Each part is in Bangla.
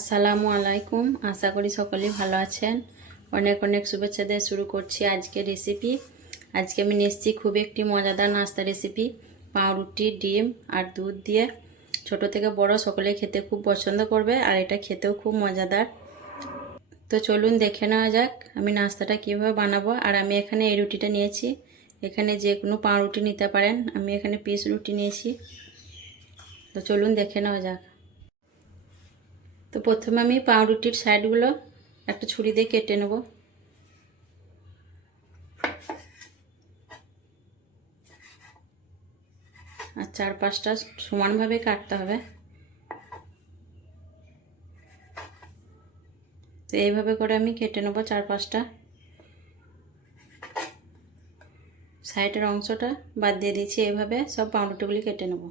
আসসালামু আলাইকুম। আশা করি সকলেই ভালো আছেন। অনেক অনেক শুভেচ্ছা দিয়ে শুরু করছি আজকে রেসিপি আজকে আমি এসেছি খুব একটি মজাদার নাস্তা রেসিপি পাউরুটি, ডিম আর দুধ দিয়ে। ছোট থেকে বড় সকলে খেতে খুব পছন্দ করবে আর এটা খেতেও খুব মজাদার। তো চলুন দেখে নেওয়া যাক আমি নাস্তাটা কীভাবে বানাবো। আর আমি এখানে এই রুটিটা নিয়েছি। এখানে যে কোনো পাউরুটি নিতে পারেন। আমি এখানে পিস রুটি নিয়েছি। তো চলুন দেখে নেওয়া যাক। তো প্রথমে আমি পাউরুটির সাইডগুলো একটা ছুরি দিয়ে কেটে নেব। আর চার পাঁচটা সমানভাবে কাটতে হবে। তো এইভাবে করে আমি কেটে নেব চার পাঁচটা সাইডের অংশটা বাদ দিয়ে দিচ্ছি এইভাবে সব পাউরুটিগুলি কেটে নেব।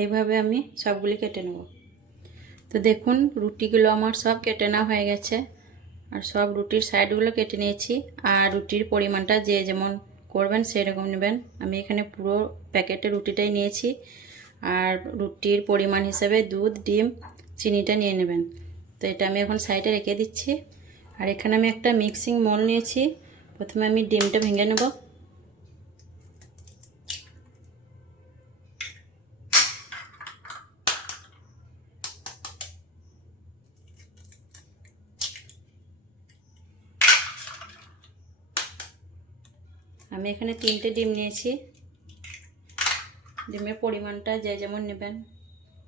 এইভাবে আমি সবগুলি কেটে নেব। তো দেখুন, রুটিগুলো আমার সব কেটে নেওয়া হয়ে গেছে। আর সব রুটির সাইডগুলো কেটে নিয়েছি। আর রুটির পরিমাণটা যে যেমন করবেন, সেরকম নেবেন। আমি এখানে পুরো প্যাকেটের রুটিটাই নিয়েছি। আর রুটির পরিমাণ হিসাবে দুধ, ডিম, চিনিটা নিয়ে নেবেন। তো এটা আমি এখন সাইডে রেখে দিচ্ছি। আর এখানে আমি একটা মিক্সিং মোল নিয়েছি। প্রথমে আমি ডিমটা ভেঙে নেব। আমি এখানে তিনটে ডিম নিয়েছি। ডিমের পরিমাণটা যে যেমন নেবেন,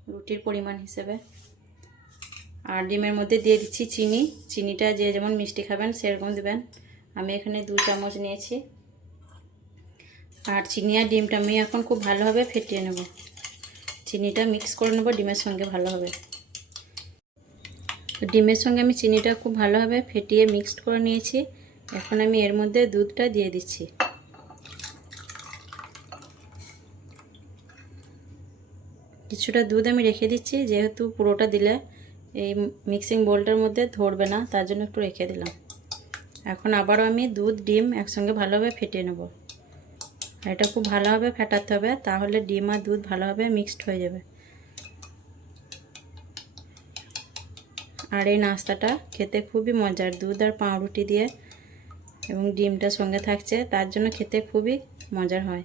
রুটির পরিমাণ হিসেবে। আর ডিমের মধ্যে দিয়ে দিচ্ছি চিনি। চিনিটা যে যেমন মিষ্টি খাবেন, সেরকম দেবেন। আমি এখানে দু চামচ নিয়েছি। আর চিনি আর ডিমটা আমি এখন খুব ভালোভাবে ফেটিয়ে নেব। চিনিটা মিক্স করে নেব ডিমের সঙ্গে ভালোভাবে। ডিমের সঙ্গে আমি চিনিটা খুব ভালোভাবে ফেটিয়ে মিক্সড করে নিয়েছি। এখন আমি এর মধ্যে দুধটা দিয়ে দিচ্ছি। কিছুটা দুধ আমি রেখে দিচ্ছি, যেহেতু পুরোটা দিলে এই মিক্সিং বোলটার মধ্যে ধরবে না, তার জন্য একটু রেখে দিলাম। এখন আবারও আমি দুধ, ডিম একসঙ্গে ভালোভাবে ফেটিয়ে নেব। এটা খুব ভালোভাবে ফেটাতে হবে, তাহলে ডিম আর দুধ ভালোভাবে মিক্সড হয়ে যাবে। আর এই নাস্তাটা খেতে খুবই মজার, দুধ আর পাউরুটি দিয়ে এবং ডিমটা সঙ্গে থাকছে, তার জন্য খেতে খুবই মজার হয়।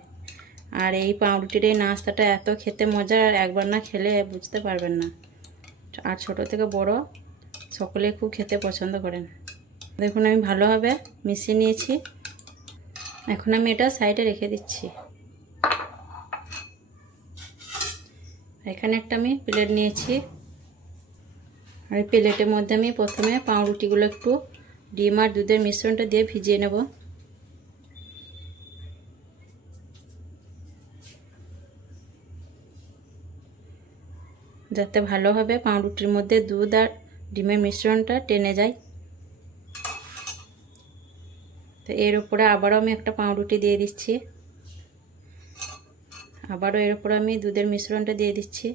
আর এই পাউরুটির এই নাস্তাটা এত খেতে মজার আর একবার না খেলে বুঝতে পারবেন না। আর ছোট থেকে বড় সকলে খুব খেতে পছন্দ করেন। দেখুন, আমি ভালোভাবে মিশিয়ে নিয়েছি। এখন আমি এটা সাইডে রেখে দিচ্ছি। এখানে একটা আমি প্লেট নিয়েছি। আর এই প্লেটের মধ্যে আমি প্রথমে পাউরুটিগুলো একটু ডিম আর দুধের মিশ্রণটা দিয়ে ভিজিয়ে নেব। যাতে ভালোভাবে পাউরুটির মধ্যে দুধ আর ডিমের মিশ্রণটা টেনে যায়। তো এর উপরে আবারও আমি একটা পাউরুটি দিয়ে দিচ্ছি। আবারও এর উপরে আমি দুধের মিশ্রণটা দিয়ে দিচ্ছি।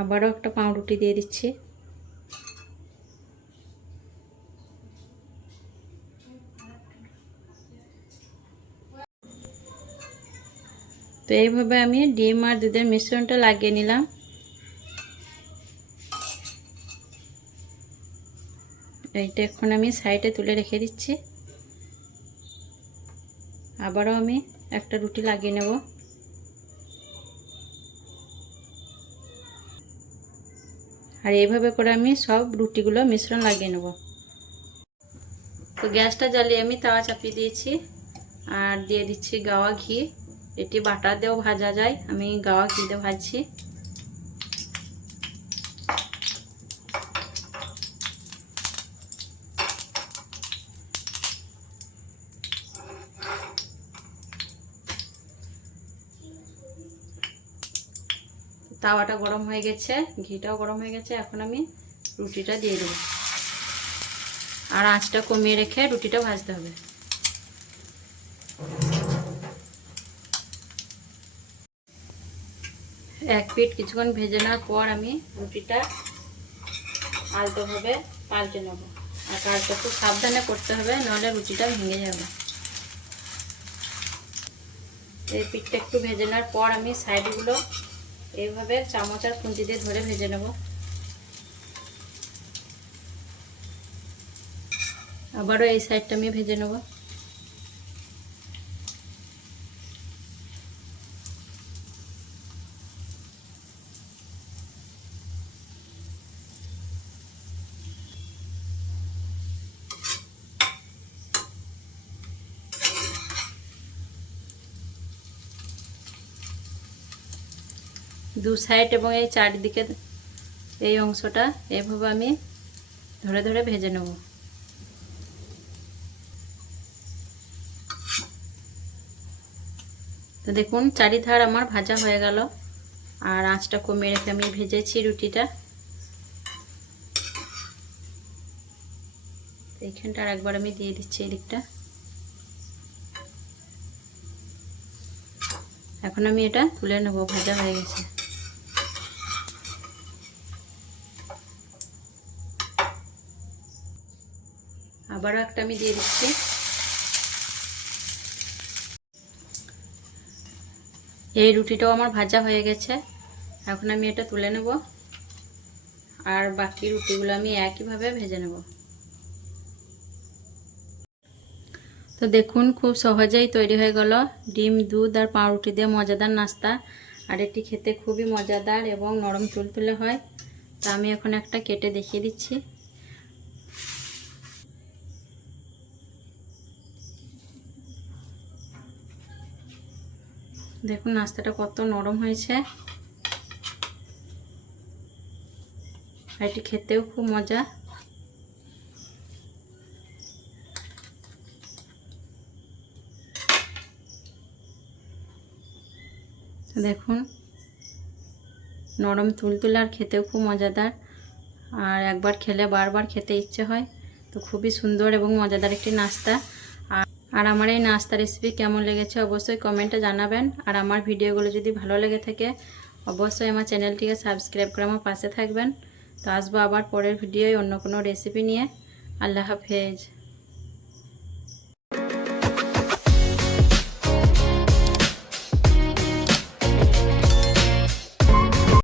আবারও একটা পাউরুটি দিয়ে দিচ্ছি। তো এইভাবে আমি ডিম আর দুধের মিশ্রণটা লাগিয়ে নিলাম। এইটা এখন আমি সাইডে তুলে রেখে দিচ্ছি। আবারও আমি একটা রুটি লাগিয়ে নেব। আর এইভাবে করে আমি সব রুটিগুলো মিশ্রণ লাগিয়ে নেব। তো গ্যাসটা জ্বালিয়ে আমি তাওয়া চাপিয়ে দিয়েছি। আর দিয়ে দিচ্ছি গাওয়া ঘি। এটি বাটা দিয়েও ভাজা যায়। আমি গাওয়া কিনতে ভাজছি। তাওয়াটা গরম হয়ে গেছে, ঘিটাও গরম হয়ে গেছে, এখন আমি রুটিটা দিয়ে দেবো। আর আঁচটা কমিয়ে রেখে রুটিটা ভাজতে হবে। এক পিঠ কিছুক্ষণ ভেজে নেওয়ার পর আমি রুটিটা আলতোভাবে পাল্টে নেব। আর কাজটা খুব সাবধানে করতে হবে নাহলে রুটিটা ভেঙে যাবে। এই পিঠটা একটু ভেজে নেওয়ার পর আমি সাইডগুলো এইভাবে চামচ আর খুন্তি দিয়ে ধরে ভেজে নেব। আবারও এই সাইডটা আমি ভেজে নেব। দু সাইড এবং এই চারিদিকে এই অংশটা এভাবে আমি ধরে ধরে ভেজে নেব। তো দেখুন, চারিধার আমার ভাজা হয়ে গেল। আর আঁচটা কমিয়ে রেখে আমি ভেজেছি রুটিটা। এইখানটা আর একবার আমি দিয়ে দিচ্ছি এই দিকটা এখন আমি এটা তুলে নেব, ভাজা হয়ে গেছে। আবারও একটা আমি দিয়ে দিচ্ছি। এই রুটিটাও আমার ভাজা হয়ে গেছে। এখন আমি এটা তুলে নেব। আর বাকি রুটিগুলো আমি একইভাবে ভেজে নেব। তো দেখুন, খুব সহজেই তৈরি হয়ে গেল। ডিম, দুধ আর পাউরুটি দিয়ে মজাদার নাস্তা। আর এটি খেতে খুবই মজাদার এবং নরম তুলতুলে হয়। তা আমি এখন একটা কেটে দেখিয়ে দিচ্ছি। দেখুন, নাস্তাটা কত নরম হয়েছে। এটি খেতেও খুব মজা। দেখুন, নরম তুলতুলে আর খেতেও খুব মজাদার। আর একবার খেলে বারবার খেতে ইচ্ছে হয়। তো খুবই সুন্দর এবং মজাদার একটি নাস্তা। আর আমার এই নাস্তা রেসিপি কেমন লেগেছে অবশ্যই কমেন্টে জানাবেন। আর আমার ভিডিওগুলো যদি ভালো লেগে থাকে, অবশ্যই আমার চ্যানেলটিকে সাবস্ক্রাইব করে আমার পাশে থাকবেন। তো আসব আবার পরের ভিডিওয় অন্য কোনো রেসিপি নিয়ে। আল্লাহ হাফেজ।